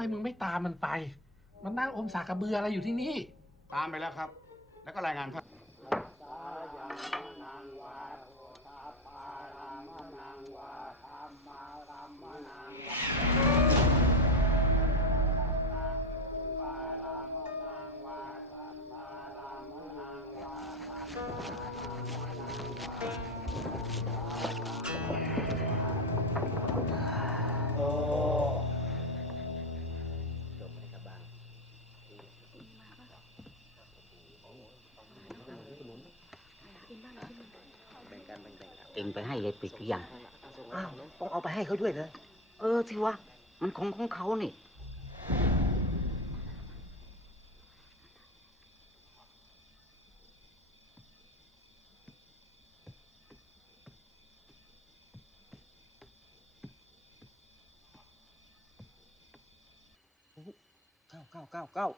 ไมมึงไม่ตามมันไป มันนั่งอมสากกระเบืออะไรอยู่ที่นี่ ตามไปแล้วครับ แล้วก็รายงานท่าน เองไปให้ยายปิดหรือยังอ้าวต้องเอาไปให้เขาด้วยเลยเออที่วะ มันของของเขานี่ เก้าเก้าเก้าเก้า